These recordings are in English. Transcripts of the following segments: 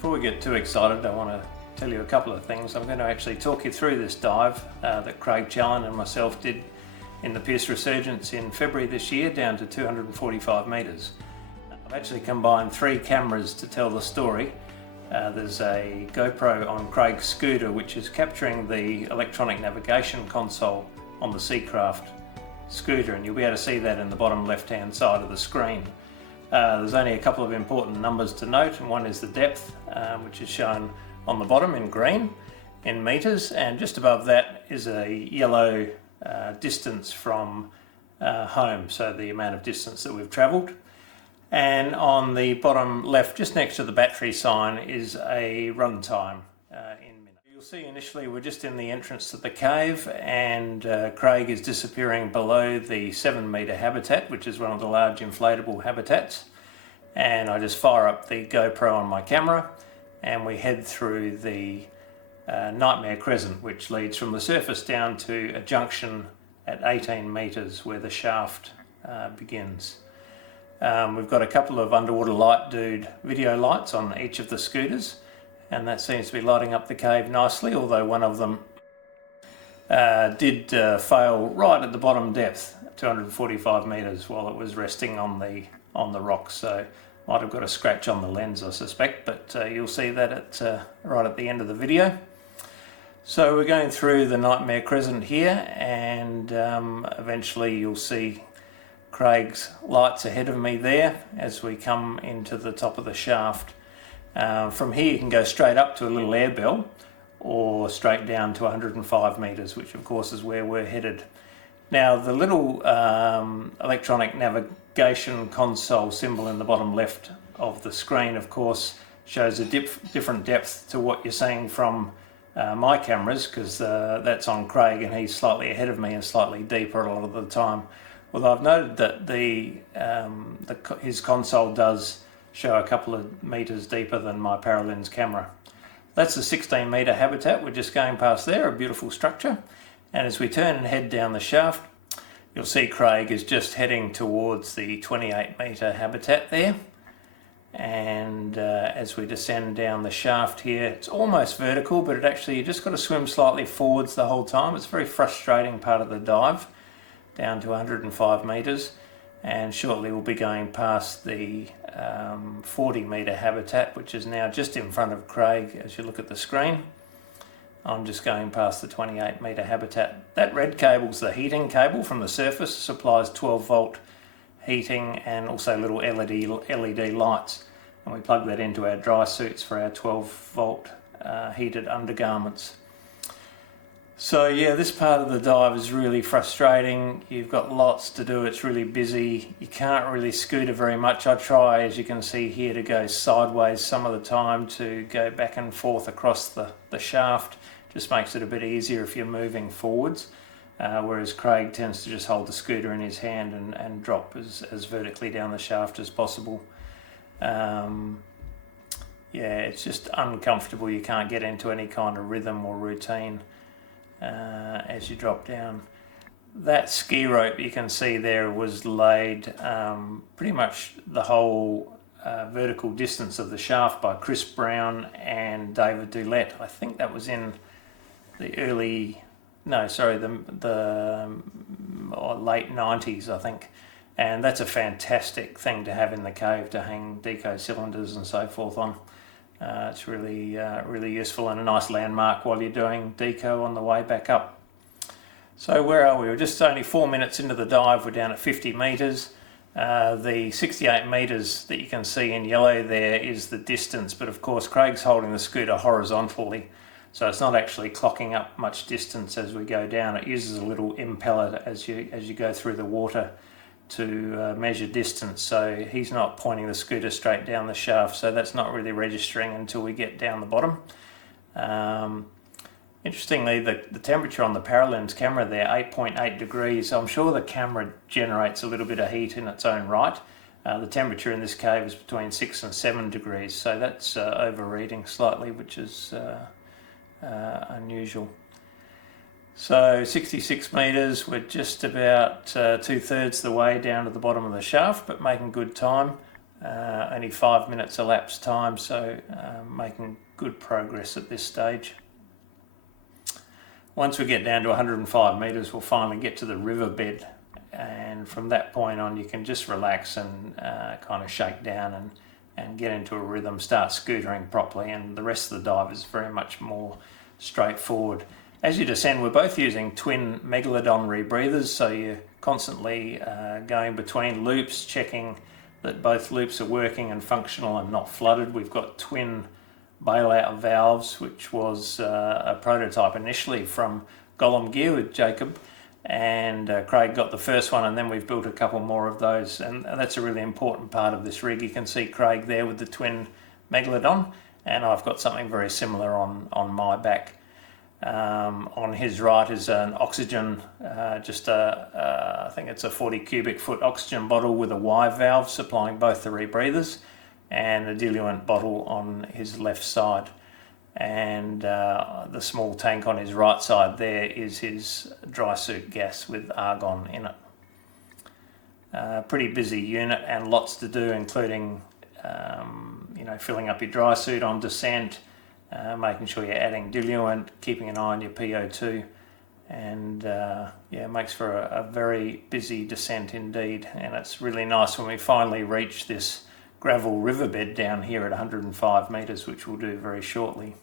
Before we get too excited, I want to tell you a couple of things. I'm going to actually talk you through this dive that Craig Challen and myself did in the Pearse Resurgence in February this year, down to 245 metres. I've actually combined 3 cameras to tell the story. There's a GoPro on Craig's scooter which is capturing the electronic navigation console on the Seacraft scooter, and you'll be able to see that in the bottom left hand side of the screen. There's only a couple of important numbers to note, and one is the depth, which is shown on the bottom in green in metres, and just above that is a yellow distance from home, so the amount of distance that we've travelled. And on the bottom left, just next to the battery sign, is a run time in minutes. You'll see initially we're just in the entrance to the cave, and Craig is disappearing below the 7-metre habitat, which is one of the large inflatable habitats. And I just fire up the GoPro on my camera, and we head through the Nightmare Crescent, which leads from the surface down to a junction at 18 metres where the shaft begins. We've got a couple of underwater light dude video lights on each of the scooters, and that seems to be lighting up the cave nicely, although one of them did fail right at the bottom depth, 245 metres, while it was resting on the rocks, so might have got a scratch on the lens, I suspect, but you'll see that right at the end of the video. So we're going through the Nightmare Crescent here, and eventually you'll see Craig's lights ahead of me there as we come into the top of the shaft. From here you can go straight up to a little air bell, or straight down to 105 metres, which of course is where we're headed. Now the little electronic navigation console symbol in the bottom left of the screen of course shows a different depth to what you're seeing from my cameras, because that's on Craig and he's slightly ahead of me and slightly deeper a lot of the time. Although I've noted that his console does show a couple of metres deeper than my Paralens camera. That's the 16-metre habitat. We're just going past there, a beautiful structure. And as we turn and head down the shaft, you'll see Craig is just heading towards the 28-metre habitat there. And as we descend down the shaft here, it's almost vertical, but you just got to swim slightly forwards the whole time. It's a very frustrating part of the dive, down to 105 metres, and shortly we'll be going past the 40-metre habitat, which is now just in front of Craig as you look at the screen. I'm just going past the 28-metre habitat. That red cable's the heating cable from the surface, supplies 12-volt heating and also little LED lights, and we plug that into our dry suits for our 12-volt heated undergarments. So yeah, this part of the dive is really frustrating. You've got lots to do, it's really busy. You can't really scooter very much. I try, as you can see here, to go sideways some of the time to go back and forth across the shaft. Just makes it a bit easier if you're moving forwards. Whereas Craig tends to just hold the scooter in his hand and drop as vertically down the shaft as possible. Yeah, it's just uncomfortable. You can't get into any kind of rhythm or routine as you drop down. That ski rope you can see there was laid pretty much the whole vertical distance of the shaft by Chris Brown and David Dulett. I think that was in the late 90s, I think. And that's a fantastic thing to have in the cave to hang deco cylinders and so forth on. It's really useful and a nice landmark while you're doing deco on the way back up. So where are we? We're just only 4 minutes into the dive. We're down at 50 metres. The 68 metres that you can see in yellow there is the distance, but of course Craig's holding the scooter horizontally, so it's not actually clocking up much distance as we go down. It uses a little impeller as you go through the water to measure distance, so he's not pointing the scooter straight down the shaft, so that's not really registering until we get down the bottom. Interestingly, the temperature on the Paralens camera there, 8.8 degrees. I'm sure the camera generates a little bit of heat in its own right. The temperature in this cave is between 6 and 7 degrees, so that's overreading slightly, which is unusual. So 66 metres, we're just about 2/3 the way down to the bottom of the shaft, but making good time. only 5 minutes elapsed time, so making good progress at this stage. Once we get down to 105 metres, we'll finally get to the riverbed, and from that point on you can just relax and kind of shake down and get into a rhythm, start scootering properly, and the rest of the dive is very much more straightforward. As you descend, we're both using twin megalodon rebreathers, so you're constantly going between loops, checking that both loops are working and functional and not flooded. We've got twin bailout valves, which was a prototype initially from Gollum Gear with Jacob, and Craig got the first one, and then we've built a couple more of those, and that's a really important part of this rig. You can see Craig there with the twin megalodon, and I've got something very similar on my back. On his right is an oxygen, I think it's a 40 cubic foot oxygen bottle with a Y valve supplying both the rebreathers, and a diluent bottle on his left side. And the small tank on his right side there is his dry suit gas with argon in it. Pretty busy unit and lots to do, including filling up your dry suit on descent, making sure you're adding diluent, keeping an eye on your PO2, and it makes for a very busy descent indeed. And it's really nice when we finally reach this gravel riverbed down here at 105 metres, which we'll do very shortly.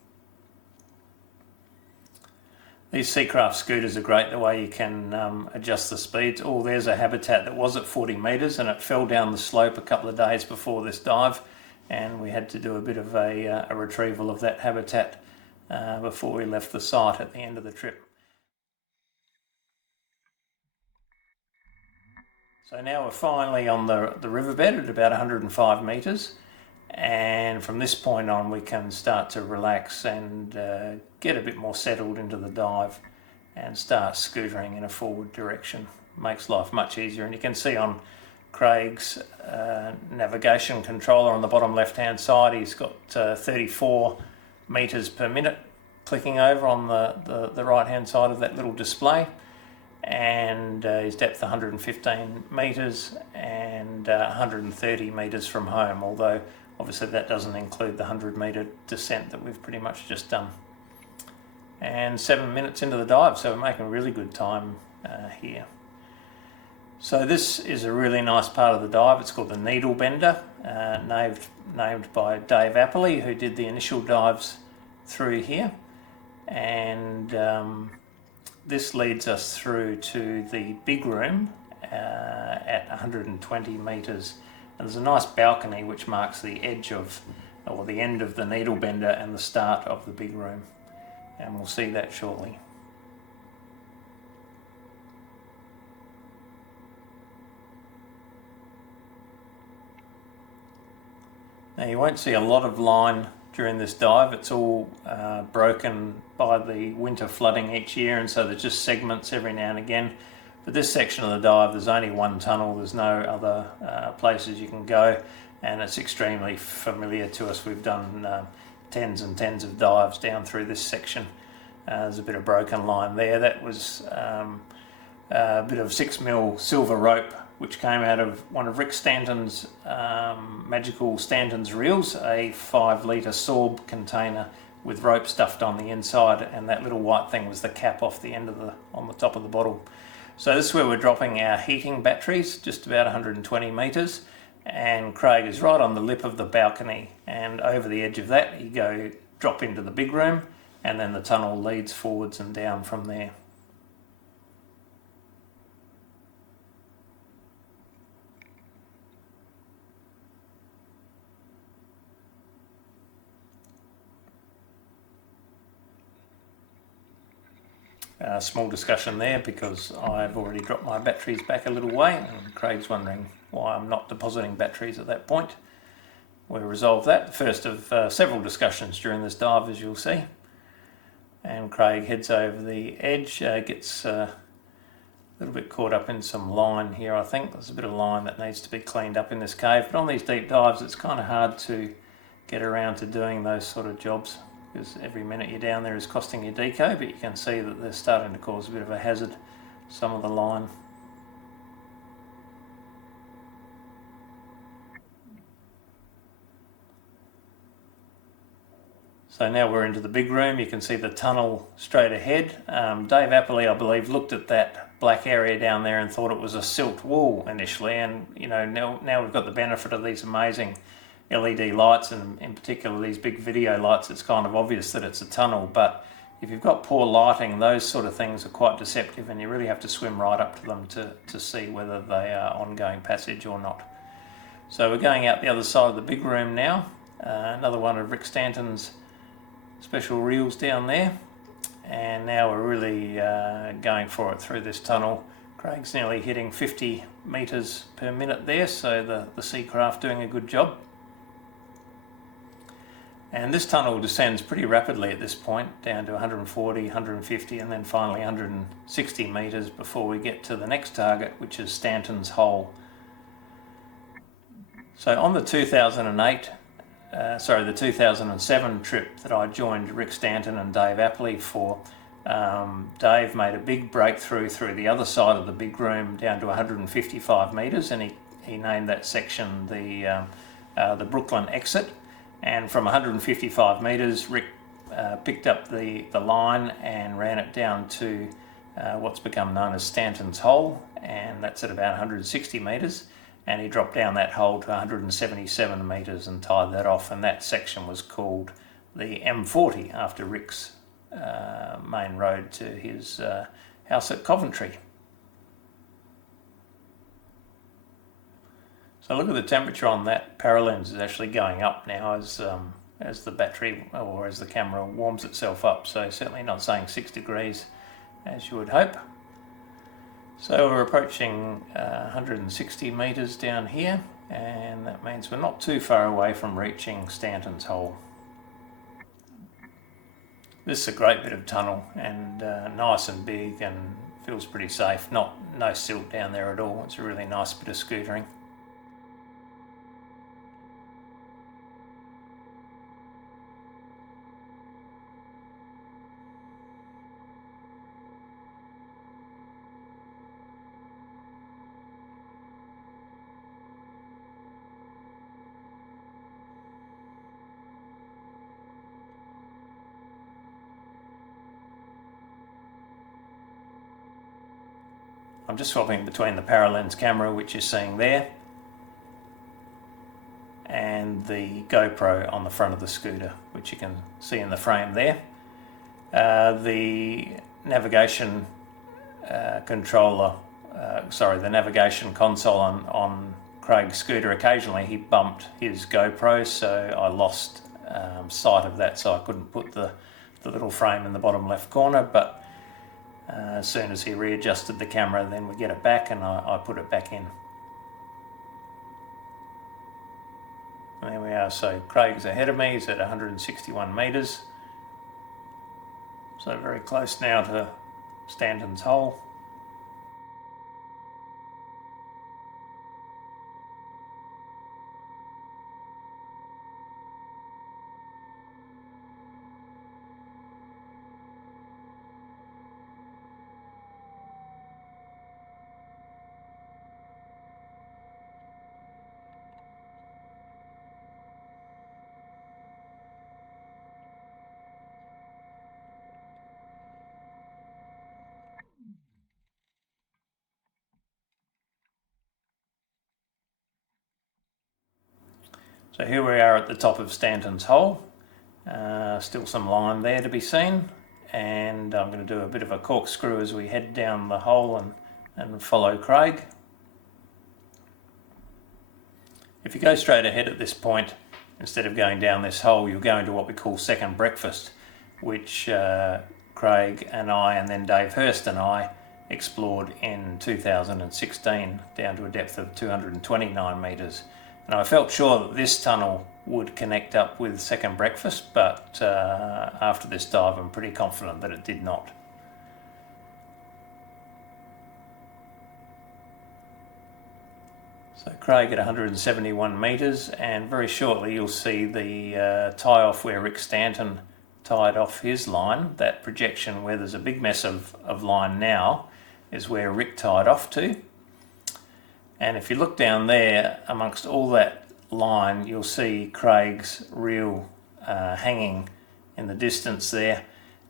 These Seacraft scooters are great, the way you can adjust the speeds. Oh, there's a habitat that was at 40 metres and it fell down the slope a couple of days before this dive, and we had to do a bit of a retrieval of that habitat before we left the site at the end of the trip. So now we're finally on the riverbed at about 105 metres, and from this point on we can start to relax and get a bit more settled into the dive and start scootering in a forward direction. Makes life much easier, and you can see on Craig's navigation controller on the bottom left hand side he's got 34 metres per minute clicking over on the right hand side of that little display, and his depth 115 metres and 130 metres from home, although obviously that doesn't include the 100 metre descent that we've pretty much just done. And 7 minutes into the dive, so we're making really good time here. So this is a really nice part of the dive. It's called the Needle Bender, named by Dave Appley, who did the initial dives through here, and this leads us through to the big room at 120 metres. And there's a nice balcony which marks the edge of, or the end of the needle bender and the start of the big room. And we'll see that shortly. Now you won't see a lot of line during this dive. It's all broken by the winter flooding each year, and so there's just segments every now and again. For this section of the dive there's only one tunnel, there's no other places you can go, and it's extremely familiar to us. We've done tens and tens of dives down through this section. There's a bit of broken line there. That was a bit of 6mm silver rope which came out of one of Rick Stanton's magical Stanton's reels, a 5-litre Sorb container with rope stuffed on the inside, and that little white thing was the cap off the end of on the top of the bottle. So this is where we're dropping our heating batteries, just about 120 metres, and Craig is right on the lip of the balcony, and over the edge of that you drop into the big room, and then the tunnel leads forwards and down from there. Small discussion there because I've already dropped my batteries back a little way, and Craig's wondering why I'm not depositing batteries at that point. We'll resolve that. The first of several discussions during this dive, as you'll see. And Craig heads over the edge, gets a little bit caught up in some line here, I think. There's a bit of line that needs to be cleaned up in this cave, but on these deep dives it's kind of hard to get around to doing those sort of jobs, because every minute you're down there is costing you deco, but you can see that they're starting to cause a bit of a hazard, some of the line. So now we're into the big room. You can see the tunnel straight ahead. Dave Appley, I believe, looked at that black area down there and thought it was a silt wall initially, and now we've got the benefit of these amazing LED lights, and in particular these big video lights. It's kind of obvious that it's a tunnel, but if you've got poor lighting, those sort of things are quite deceptive, and you really have to swim right up to them to see whether they are ongoing passage or not. So we're going out the other side of the big room now. Another one of Rick Stanton's special reels down there, and now we're really going for it through this tunnel. Craig's nearly hitting 50 metres per minute there, so the Seacraft doing a good job. And this tunnel descends pretty rapidly at this point, down to 140, 150, and then finally 160 metres before we get to the next target, which is Stanton's Hole. So on the 2007 trip that I joined Rick Stanton and Dave Appley for, Dave made a big breakthrough through the other side of the big room down to 155 metres, and he named that section the Brooklyn exit. And from 155 metres, Rick picked up the line and ran it down to what's become known as Stanton's Hole, and that's at about 160 metres. And he dropped down that hole to 177 metres and tied that off, and that section was called the M40 after Rick's main road to his house at Coventry. So look at the temperature on that paralens is actually going up now as the battery or as the camera warms itself up, so certainly not saying 6 degrees as you would hope. So we're approaching 160 metres down here, and that means we're not too far away from reaching Stanton's Hole. This is a great bit of tunnel, and nice and big, and feels pretty safe. No silt down there at all. It's a really nice bit of scootering. I'm just swapping between the paralens camera, which you're seeing there, and the GoPro on the front of the scooter, which you can see in the frame there. The navigation the navigation console on Craig's scooter, occasionally he bumped his GoPro, so I lost sight of that, so I couldn't put the little frame in the bottom left corner, but as soon as he readjusted the camera, then we get it back, and I put it back in. And there we are. So Craig's ahead of me. He's at 161 metres. So very close now to Stanton's Hole. So here we are at the top of Stanton's Hole. Still some line there to be seen, and I'm going to do a bit of a corkscrew as we head down the hole and follow Craig. If you go straight ahead at this point, instead of going down this hole, you'll go into what we call second breakfast, which Craig and I, and then Dave Hurst and I, explored in 2016 down to a depth of 229 metres. And I felt sure that this tunnel would connect up with second breakfast, but after this dive I'm pretty confident that it did not. So Craig at 171 metres, and very shortly you'll see the tie off where Rick Stanton tied off his line. That projection where there's a big mess of line now is where Rick tied off to. And if you look down there amongst all that line, you'll see Craig's reel hanging in the distance there,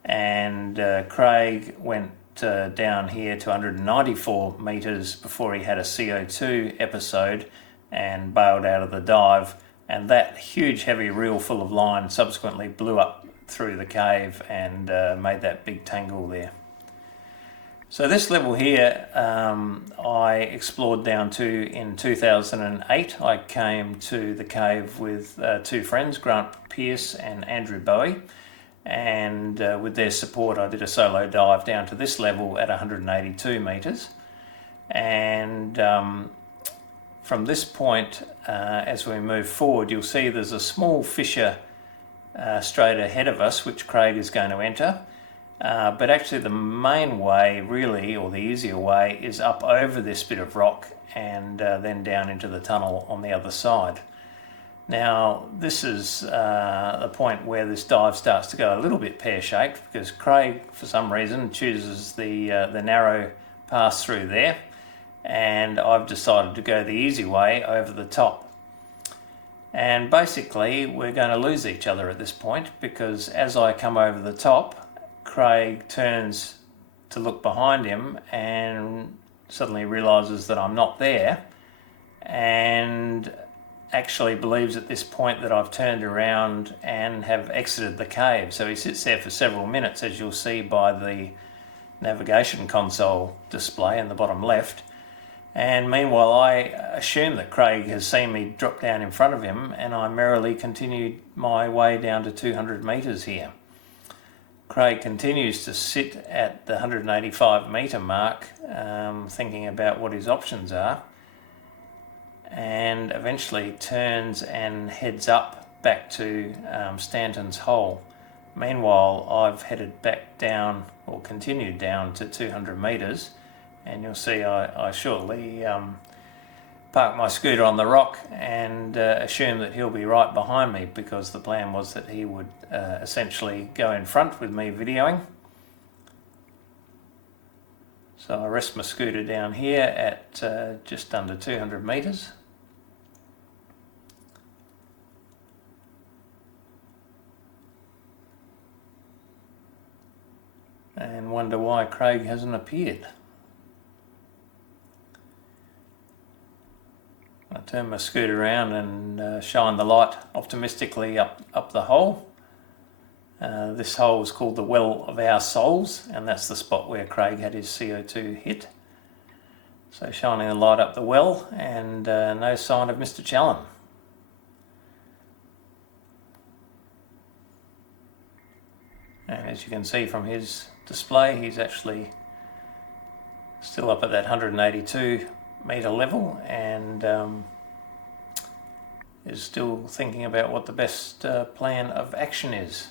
and Craig went down here to 194 metres before he had a CO2 episode and bailed out of the dive, and that huge heavy reel full of line subsequently blew up through the cave and made that big tangle there. So this level here I explored down to in 2008. I came to the cave with two friends, Grant Pearse and Andrew Bowie, and with their support I did a solo dive down to this level at 182 metres. And from this point, as we move forward, you'll see there's a small fissure straight ahead of us which Craig is going to enter. But actually the main way really, or the easier way, is up over this bit of rock and then down into the tunnel on the other side. Now this is the point where this dive starts to go a little bit pear-shaped, because Craig for some reason chooses the narrow pass through there, and I've decided to go the easy way over the top. And basically we're going to lose each other at this point, because as I come over the top, Craig turns to look behind him and suddenly realises that I'm not there, and actually believes at this point that I've turned around and have exited the cave. So he sits there for several minutes, as you'll see by the navigation console display in the bottom left. And meanwhile I assume that Craig has seen me drop down in front of him, and I merrily continued my way down to 200 metres here. Craig continues to sit at the 185 metre mark, thinking about what his options are, and eventually turns and heads up back to Stanton's hole. Meanwhile, I've headed back down, or continued down, to 200 metres, and you'll see I shortly park my scooter on the rock and assume that he'll be right behind me, because the plan was that he would essentially go in front with me videoing. So I rest my scooter down here at just under 200 metres. And wonder why Craig hasn't appeared. I turn my scooter around and shine the light optimistically up the hole. This hole is called the Well of Our Souls, and that's the spot where Craig had his CO2 hit. So shining the light up the well, and no sign of Mr. Challen. And as you can see from his display, he's actually still up at that 182 metre level, and is still thinking about what the best plan of action is.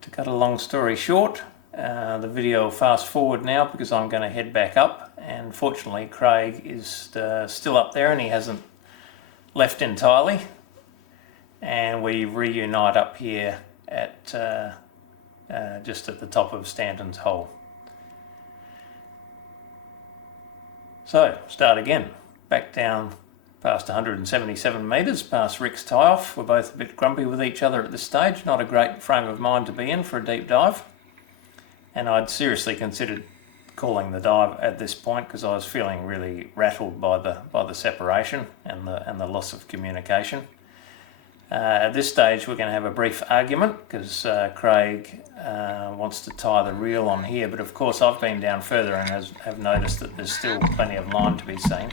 To cut a long story short, the video will fast forward now, because I'm going to head back up, and fortunately Craig is still up there and he hasn't left entirely, and we reunite up here at just at the top of Stanton's hole. So, start again. Back down past 177 metres, past Rick's tie-off. We're both a bit grumpy with each other at this stage. Not a great frame of mind to be in for a deep dive. And I'd seriously considered calling the dive at this point, because I was feeling really rattled by the separation and the loss of communication. At this stage we're going to have a brief argument, because Craig wants to tie the reel on here, but of course I've been down further and have noticed that there's still plenty of line to be seen.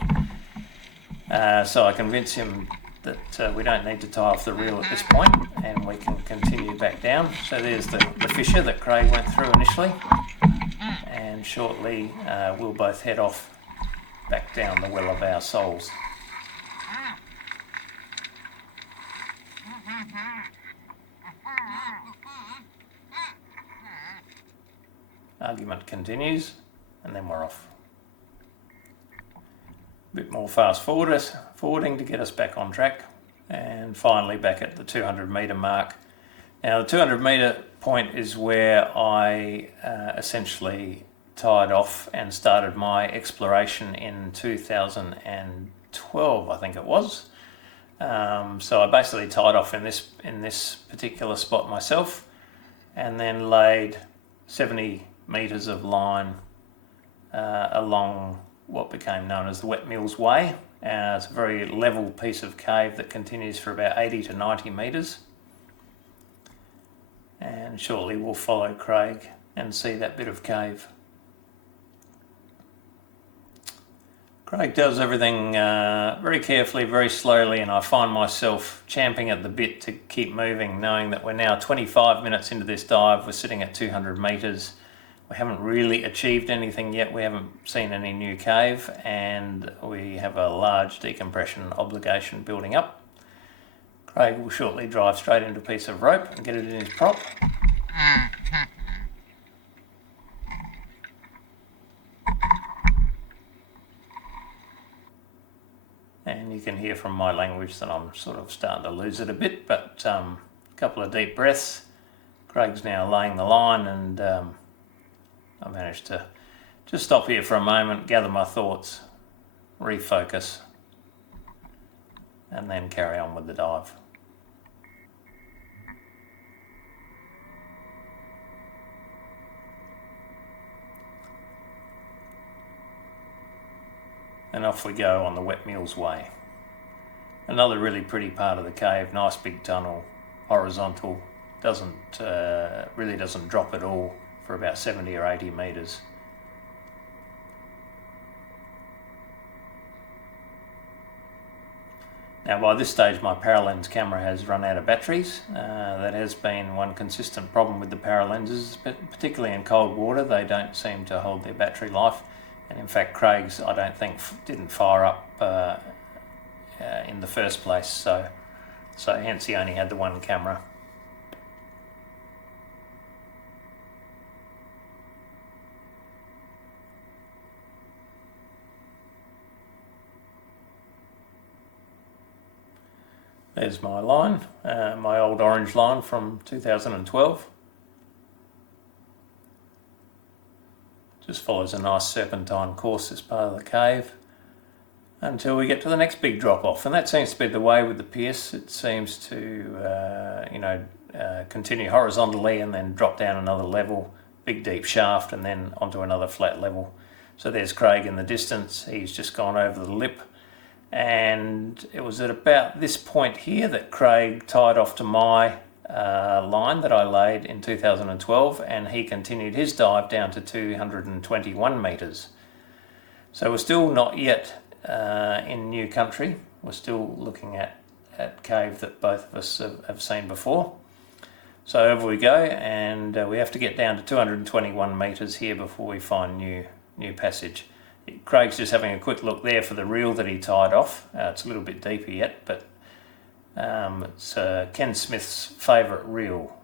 So I convince him that we don't need to tie off the reel at this point, and we can continue back down. So there's the fissure that Craig went through initially, and shortly we'll both head off back down the Well of Our Souls. Argument continues, and then we're off. A bit more fast forwarding to get us back on track, and finally back at the 200 metre mark. Now the 200 metre point is where I essentially tied off and started my exploration in 2012, I think it was. So I basically tied off in this particular spot myself, and then laid 70 metres of line along what became known as the Wet Mills Way. It's a very level piece of cave that continues for about 80 to 90 metres. And shortly we'll follow Craig and see that bit of cave. Craig does everything very carefully, very slowly, and I find myself champing at the bit to keep moving, knowing that we're now 25 minutes into this dive. We're sitting at 200 metres. We haven't really achieved anything yet. We haven't seen any new cave, and we have a large decompression obligation building up. Craig will shortly drive straight into a piece of rope and get it in his prop. And you can hear from my language that I'm sort of starting to lose it a bit, but a couple of deep breaths. Craig's now laying the line, and I managed to just stop here for a moment, gather my thoughts, refocus, and then carry on with the dive. And off we go on the Wet Mills Way. Another really pretty part of the cave, nice big tunnel, horizontal, really doesn't drop at all for about 70 or 80 metres. Now by this stage my Paralens camera has run out of batteries. That has been one consistent problem with the Paralenses, but particularly in cold water they don't seem to hold their battery life. And in fact Craig's, I don't think, didn't fire up in the first place, so hence he only had the one camera. There's my line, my old orange line from 2012. Just follows a nice serpentine course as part of the cave until we get to the next big drop off, and that seems to be the way with the Pearse. It seems to continue horizontally and then drop down another level, big deep shaft, and then onto another flat level. So there's Craig in the distance. He's just gone over the lip, and it was at about this point here that Craig tied off to my line that I laid in 2012, and he continued his dive down to 221 metres. So we're still not yet in new country. We're still looking at cave that both of us have seen before. So over we go, and we have to get down to 221 metres here before we find new passage. Craig's just having a quick look there for the reel that he tied off. It's a little bit deeper yet, but it's Ken Smith's favourite reel,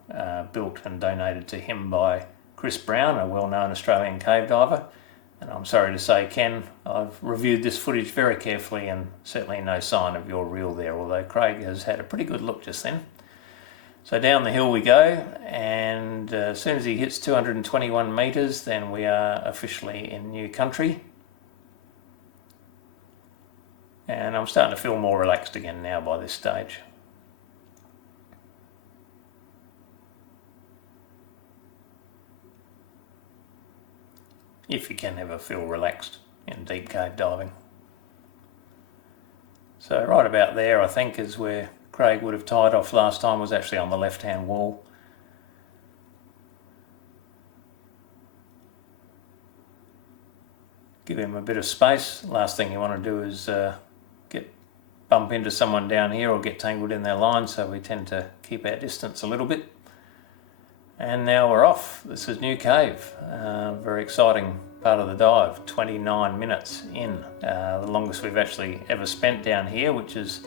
built and donated to him by Chris Brown, a well-known Australian cave diver. And I'm sorry to say, Ken, I've reviewed this footage very carefully and certainly no sign of your reel there, although Craig has had a pretty good look just then. So down the hill we go, and as soon as he hits 221 metres, then we are officially in new country. And I'm starting to feel more relaxed again now by this stage. If you can ever feel relaxed in deep cave diving. So right about there, I think, is where Craig would have tied off last time, was actually on the left-hand wall. Give him a bit of space. Last thing you want to do is bump into someone down here or get tangled in their line, so we tend to keep our distance a little bit. And now we're off. This is new cave. Very exciting part of the dive. 29 minutes in, the longest we've actually ever spent down here, which is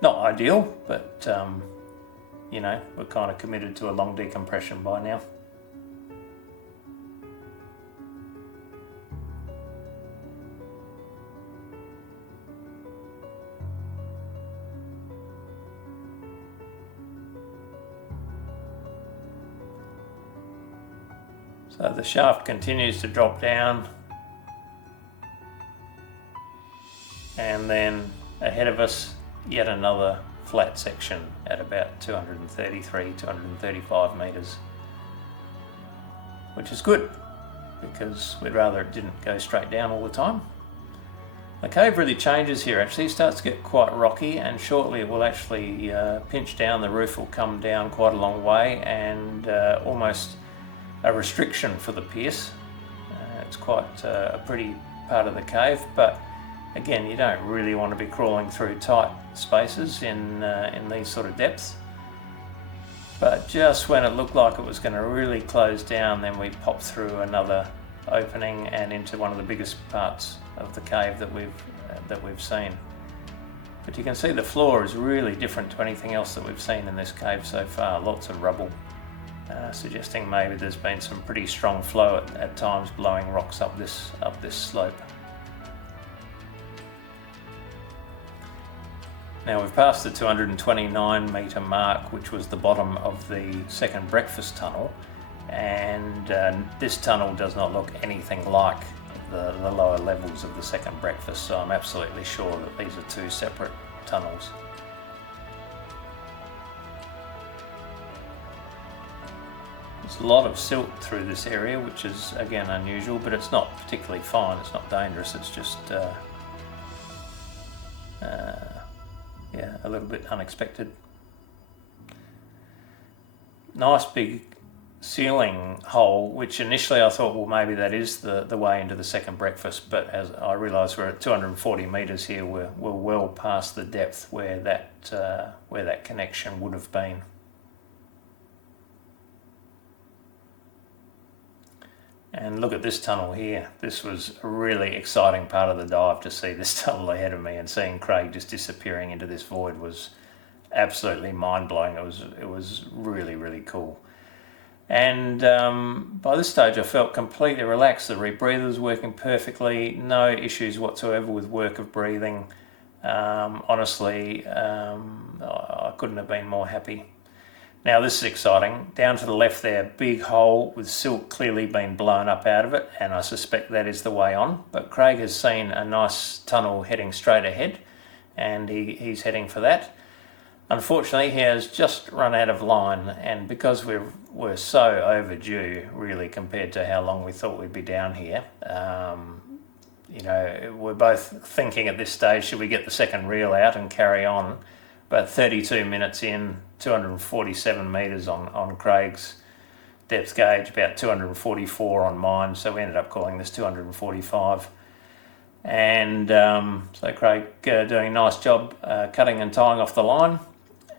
not ideal, but we're kind of committed to a long decompression by now. So the shaft continues to drop down, and then ahead of us yet another flat section at about 233, 235 metres, which is good because we'd rather it didn't go straight down all the time. The cave really changes here actually, starts to get quite rocky, and shortly it will actually pinch down, the roof will come down quite a long way, and almost a restriction for the Pearse. It's quite a pretty part of the cave, but again, you don't really want to be crawling through tight spaces in these sort of depths. But just when it looked like it was going to really close down, then we popped through another opening and into one of the biggest parts of the cave that we've seen. But you can see the floor is really different to anything else that we've seen in this cave so far. Lots of rubble, suggesting maybe there's been some pretty strong flow at times blowing rocks up this slope. Now we've passed the 229 metre mark, which was the bottom of the second breakfast tunnel, and this tunnel does not look anything like the lower levels of the second breakfast, so I'm absolutely sure that these are two separate tunnels. There's a lot of silt through this area, which is again unusual, but it's not particularly fine, it's not dangerous, it's just yeah, a little bit unexpected. Nice big ceiling hole, which initially I thought, well, maybe that is the way into the second breakfast, but as I realised we're at 240 metres here, we're well past the depth where that connection would have been. And look at this tunnel here. This was a really exciting part of the dive, to see this tunnel ahead of me, and seeing Craig just disappearing into this void was absolutely mind-blowing. It was really, really cool. And by this stage I felt completely relaxed. The rebreather was working perfectly, no issues whatsoever with work of breathing. Honestly, I couldn't have been more happy. Now this is exciting. Down to the left there, big hole with silt clearly been blown up out of it, and I suspect that is the way on. But Craig has seen a nice tunnel heading straight ahead, and he's heading for that. Unfortunately, he has just run out of line, and because we're so overdue, really, compared to how long we thought we'd be down here, you know, we're both thinking at this stage, should we get the second reel out and carry on? But 32 minutes in, 247 metres on Craig's depth gauge, about 244 on mine, so we ended up calling this 245. And so Craig doing a nice job cutting and tying off the line,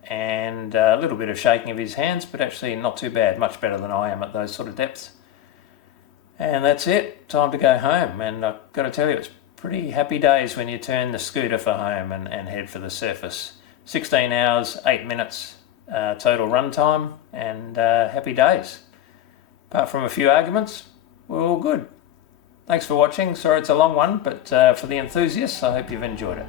and a little bit of shaking of his hands, but actually not too bad, much better than I am at those sort of depths. And that's it, time to go home. And I've got to tell you, it's pretty happy days when you turn the scooter for home and head for the surface. 16 hours, 8 minutes total run time, and happy days. Apart from a few arguments, we're all good. Thanks for watching. Sorry it's a long one, but for the enthusiasts, I hope you've enjoyed it.